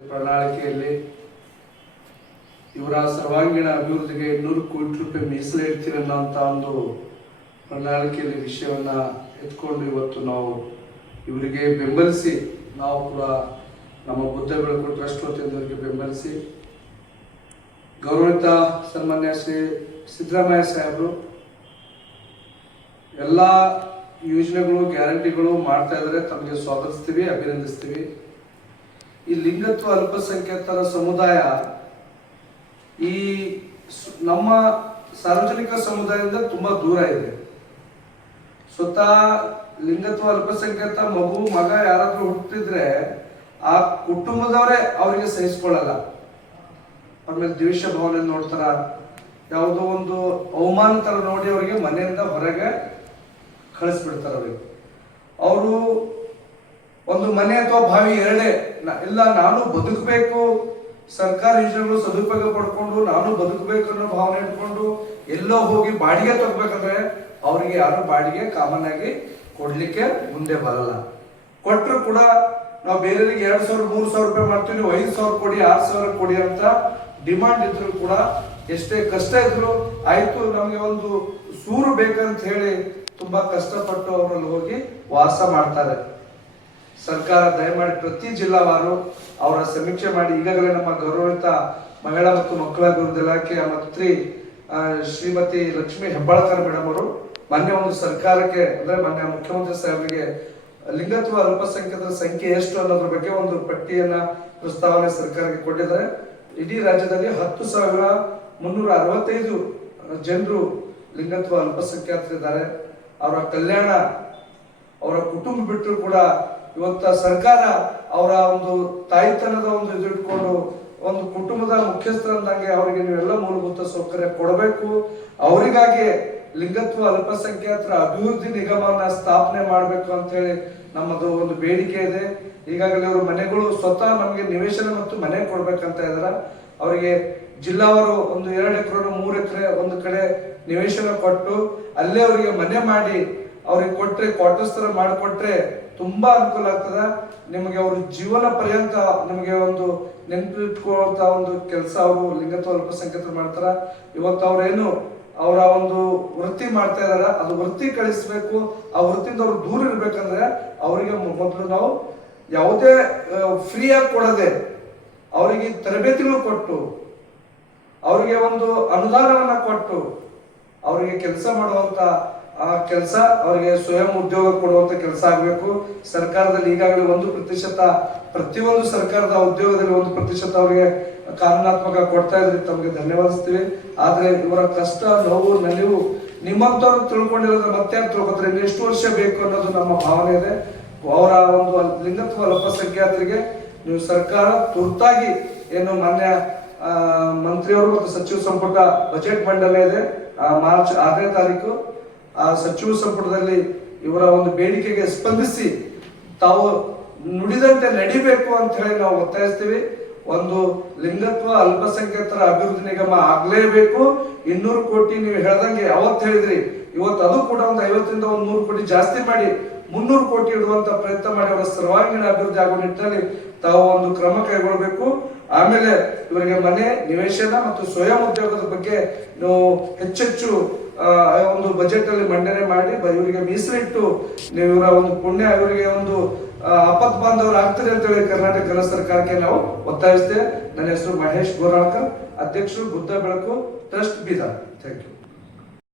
ಪ್ರಣಾಳಿಕೆಯಲ್ಲಿ ಇವರ ಸರ್ವಾಂಗೀಣ ಅಭಿವೃದ್ಧಿಗೆ 200 ಕೋಟಿ ರೂಪಾಯಿ ಮೀಸಲಿಡ್ತೀವಿ ಅನ್ನೋಂಥ ಒಂದು ಪ್ರಣಾಳಿಕೆಯಲ್ಲಿ ವಿಷಯವನ್ನು ಎತ್ಕೊಂಡು ಇವತ್ತು ನಾವು ಇವರಿಗೆ ಬೆಂಬಲಿಸಿ ನಾವು ಕೂಡ ನಮ್ಮ ಬುದ್ಧ ಬೆಳಕು ಟ್ರಸ್ಟ್ ವತಿಯಿಂದ ಬೆಂಬಲಿಸಿ ಗೌರವಿತ ಸನ್ಮಾನ್ಯ ಶ್ರೀ ಸಿದ್ದರಾಮಯ್ಯ ಸಾಹೇಬರು ಎಲ್ಲ ಯೋಜನೆಗಳು ಗ್ಯಾರಂಟಿಗಳು ಮಾಡ್ತಾ ಇದ್ದಾರೆ. ತಮಗೆ ಸ್ವಾಗತಿಸ್ತೀವಿ, ಅಭಿನಂದಿಸ್ತೀವಿ. ಈ ಲಿಂಗತ್ವ ಅಲ್ಪಸಂಖ್ಯಾತರ ಸಮುದಾಯ ಈ ನಮ್ಮ ಸಾರ್ವಜನಿಕ ಸಮುದಾಯದಿಂದ ತುಂಬಾ ದೂರ ಇದೆ. ಸ್ವತಃ ಲಿಂಗತ್ವ ಅಲ್ಪಸಂಖ್ಯಾತ ಮಗ ಯಾರಾದ್ರೂ ಹುಟ್ಟಿದ್ರೆ ಆ ಕುಟುಂಬದವರೇ ಅವರಿಗೆ ಸಹಿಸ್ಕೊಳ್ಳಲ್ಲ. ಆಮೇಲೆ ದ್ವೇಷ ಭಾವನೆ ನೋಡ್ತಾರ, ಯಾವುದೋ ಒಂದು ಅವಮಾನ ತರ ನೋಡಿ ಅವರಿಗೆ ಮನೆಯಿಂದ ಹೊರಗೆ ಕಳಿಸ್ಬಿಡ್ತಾರ. ಅವರು ಒಂದು ಮನೆ ಅಥವಾ ಬಾವಿ ಎರಡೇ ಇಲ್ಲ, ನಾನು ಬದುಕಬೇಕು, ಸರ್ಕಾರ ಯೋಜನೆಗಳು ಸದುಪಯೋಗ ಪಡ್ಕೊಂಡು ನಾನು ಬದುಕಬೇಕು ಅನ್ನೋ ಭಾವನೆ ಇಟ್ಕೊಂಡು ಎಲ್ಲೋ ಹೋಗಿ ಬಾಡಿಗೆ ತಗೋಬೇಕಂದ್ರೆ ಅವರಿಗೆ ಯಾರು ಬಾಡಿಗೆ ಕಾಮನ್ ಆಗಿ ಕೊಡ್ಲಿಕ್ಕೆ ಮುಂದೆ ಬರಲ್ಲ. ಕೊಟ್ಟರು ಕೂಡ ನಾವು ಬೇರೆಯವರಿಗೆ 2,000 3,000 ರೂಪಾಯಿ ಮಾಡ್ತೀವಿ, ನೀವು 5,000 ಕೊಡಿ, 6,000 ಕೊಡಿ ಅಂತ ಡಿಮಾಂಡ್ ಇದ್ರು ಕೂಡ ಎಷ್ಟೇ ಕಷ್ಟ ಇದ್ರು ಆಯ್ತು ನಮಗೆ ಒಂದು ಸೂರು ಬೇಕಂತ ಹೇಳಿ ತುಂಬಾ ಕಷ್ಟಪಟ್ಟು ಅವರಲ್ಲಿ ಹೋಗಿ ವಾಸ ಮಾಡ್ತಾರೆ. ಸರ್ಕಾರ ದಯಮಾಡಿ ಪ್ರತಿ ಜಿಲ್ಲಾವಾರು ಅವರ ಸಮೀಕ್ಷೆ ಮಾಡಿ ಈಗಾಗಲೇ ನಮ್ಮ ಗೌರವಿತ ಮಹಿಳಾ ಮತ್ತು ಮಕ್ಕಳ ಅಭಿವೃದ್ಧಿ ಇಲಾಖೆಯ ಮಂತ್ರಿ ಶ್ರೀಮತಿ ಲಕ್ಷ್ಮೀ ಹೆಬ್ಬಾಳ್ಕರ್ ಮೇಡಮ್ ಅವರು ಮೊನ್ನೆ ಒಂದು ಸರ್ಕಾರಕ್ಕೆ ಅಂದ್ರೆ ಮೊನ್ನೆ ಮುಖ್ಯಮಂತ್ರಿ ಸಾಹೇಬರಿಗೆ ಲಿಂಗತ್ವ ಅಲ್ಪಸಂಖ್ಯಾತರ ಸಂಖ್ಯೆ ಎಷ್ಟು ಅನ್ನೋದ್ರ ಬಗ್ಗೆ ಒಂದು ಪಟ್ಟಿಯನ್ನ ಪ್ರಸ್ತಾವನೆ ಸರ್ಕಾರಕ್ಕೆ ಕೊಟ್ಟಿದ್ದಾರೆ. ಇಡೀ ರಾಜ್ಯದಲ್ಲಿ 10,365 ಜನರು ಲಿಂಗತ್ವ ಅಲ್ಪಸಂಖ್ಯಾತರಿದ್ದಾರೆ. ಅವರ ಕಲ್ಯಾಣ, ಅವರ ಕುಟುಂಬ ಬಿಟ್ಟರು ಕೂಡ ಇವತ್ತ ಸರ್ಕಾರ ಅವರ ಒಂದು ತಾಯ್ತನದ ಒಂದು ಇಟ್ಕೊಂಡು ಒಂದು ಕುಟುಂಬದ ಮುಖ್ಯಸ್ಥರಂದಂಗೆ ಅವರಿಗೆ ನೀವೆಲ್ಲ ಮೂಲಭೂತ ಸೌಕರ್ಯ ಕೊಡಬೇಕು. ಅವರಿಗಾಗಿ ಲಿಂಗತ್ವ ಅಲ್ಪಸಂಖ್ಯಾತರ ಅಭಿವೃದ್ಧಿ ನಿಗಮವನ್ನ ಸ್ಥಾಪನೆ ಮಾಡಬೇಕು ಅಂತ ಹೇಳಿ ನಮ್ಮದು ಒಂದು ಬೇಡಿಕೆ ಇದೆ. ಈಗಾಗಲೇ ಅವರು ಮನೆಗಳು ಸ್ವತಃ ನಮಗೆ ನಿವೇಶನ ಮತ್ತು ಮನೆ ಕೊಡ್ಬೇಕಂತ ಇದಾರ. ಅವರಿಗೆ ಜಿಲ್ಲಾವರು ಒಂದು 2 ಎಕರೆ 3 ಎಕರೆ ಒಂದು ಕಡೆ ನಿವೇಶನ ಕೊಟ್ಟು ಅಲ್ಲೇ ಅವರಿಗೆ ಮನೆ ಮಾಡಿ ಅವ್ರಿಗೆ ಕೊಟ್ರೆ ಕ್ವಾರ್ಟರ್ಸ್ ತರ ಮಾಡಿಕೊಟ್ರೆ ತುಂಬಾ ಅನುಕೂಲ ಆಗ್ತದ. ನಿಮಗೆ ಅವರು ಜೀವನ ಪರ್ಯಂತ ನಿಮಗೆ ಒಂದು ನೆನಪಿಟ್ಕೊಳ್ಳುವಂತ ಒಂದು ಕೆಲಸ ಅವರು ಲಿಂಗತ್ವ ಅಲ್ಪಸಂಖ್ಯಾತರು ಮಾಡ್ತಾರ. ಇವತ್ತು ಅವ್ರೇನು ಅವರ ಒಂದು ವೃತ್ತಿ ಮಾಡ್ತಾ ಇದಾರ, ಅದು ವೃತ್ತಿ ಕಳಿಸ್ಬೇಕು. ಆ ವೃತ್ತಿಯಿಂದ ಅವ್ರು ದೂರ ಇರ್ಬೇಕಂದ್ರೆ ಅವರಿಗೆ ಮೊದಲು ನಾವು ಯಾವುದೇ ಫ್ರೀಯಾಗಿ ಕೊಡದೆ ಅವರಿಗೆ ತರಬೇತಿಗಳು ಕೊಟ್ಟು ಅವರಿಗೆ ಒಂದು ಅನುದಾನವನ್ನ ಕೊಟ್ಟು ಅವರಿಗೆ ಕೆಲಸ ಮಾಡುವಂತ ಆ ಕೆಲಸ ಅವರಿಗೆ ಸ್ವಯಂ ಉದ್ಯೋಗ ಕೊಡುವಂತ ಕೆಲಸ ಆಗಬೇಕು. ಸರ್ಕಾರದಲ್ಲಿ ಈಗಾಗಲೇ 1% ಪ್ರತಿಯೊಂದು ಸರ್ಕಾರದ ಉದ್ಯೋಗದಲ್ಲಿ 1% ಅವರಿಗೆ ಕಾನೂನಾತ್ಮಕ ಕೊಡ್ತಾ ಇದ್ರಿ, ತಮಗೆ ಧನ್ಯವಾದಿಸ್ತೀವಿ. ಆದ್ರೆ ಇವರ ಕಷ್ಟ ನೋವು ನಲಿವು ನಿಮ್ಮಂತವ್ರು ತಿಳ್ಕೊಂಡಿರೋದ್ರೆ ಮತ್ತೆ ತಿಳ್ಕೊತಾರೆ, ಇನ್ನು ಎಷ್ಟು ವರ್ಷ ಬೇಕು ಅನ್ನೋದು ನಮ್ಮ ಭಾವನೆ ಇದೆ. ಅವರ ಒಂದು ಲಿಂಗತ್ವ ಅಲ್ಪಸಂಖ್ಯಾತರಿಗೆ ನೀವು ಸರ್ಕಾರ ತುರ್ತಾಗಿ ಏನು ಮಾನ್ಯ ಮಂತ್ರಿಯವರು ಮತ್ತು ಸಚಿವ ಸಂಪುಟ ಬಜೆಟ್ ಮಂಡನೆ ಇದೆ ಮಾರ್ಚ್ 6ನೇ ತಾರೀಕು, ಆ ಸಚಿವ ಸಂಪುಟದಲ್ಲಿ ಇವರ ಒಂದು ಬೇಡಿಕೆಗೆ ಸ್ಪಂದಿಸಿ ತಾವು ನುಡಿದಂತೆ ನಡಿಬೇಕು ಅಂತ ಹೇಳಿ ನಾವು ಒತ್ತಾಯಿಸ್ತೀವಿ. ಒಂದು ಲಿಂಗತ್ವ ಅಲ್ಪಸಂಖ್ಯಾತರ ಅಭಿವೃದ್ಧಿ ನಿಗಮ ಆಗ್ಲೇಬೇಕು. 200 ಕೋಟಿ ನೀವು ಹೇಳ್ದಂಗೆ ಯಾವತ್ತು ಹೇಳಿದ್ರಿ, ಇವತ್ತು ಅದು ಕೂಡ ಒಂದು 50ರಿಂದ 100 ಕೋಟಿ ಜಾಸ್ತಿ ಮಾಡಿ 300 ಕೋಟಿ ಇಡುವಂತ ಪ್ರಯತ್ನ ಮಾಡಿ ಅವರ ಸರ್ವಾಂಗೀಣ ಅಭಿವೃದ್ಧಿ ಆಗುವ ನಿಟ್ಟಿನಲ್ಲಿ ತಾವು ಒಂದು ಕ್ರಮ ಕೈಗೊಳ್ಳಬೇಕು. ಆಮೇಲೆ ಇವರಿಗೆ ಮನೆ, ನಿವೇಶನ ಮತ್ತು ಸ್ವಯಂ ಉದ್ಯೋಗದ ಬಗ್ಗೆ ನೀವು ಹೆಚ್ಚೆಚ್ಚು ಒಂದು ಬಜೆಟ್ ಅಲ್ಲಿ ಮಂಡನೆ ಮಾಡಿ ಇವರಿಗೆ ಮೀಸಲಿಟ್ಟು ನೀವು ಇವರ ಒಂದು ಪುಣ್ಯ ಇವರಿಗೆ ಒಂದು ಆಪತ್ ಬಾಂಧವರು ಆಗ್ತಾರೆ ಅಂತ ಹೇಳಿ ಕರ್ನಾಟಕ ಸರ್ಕಾರಕ್ಕೆ ನಾವು ಒತ್ತಾಯಿಸ್ತೇವೆ. ನನ್ನ ಹೆಸರು ಮಹೇಶ್ ಗೋರಾಳ್ಕರ್, ಅಧ್ಯಕ್ಷರು ಬುದ್ಧ ಬೆಳಕು ಟ್ರಸ್ಟ್ ಬೀದರ್. Thank you.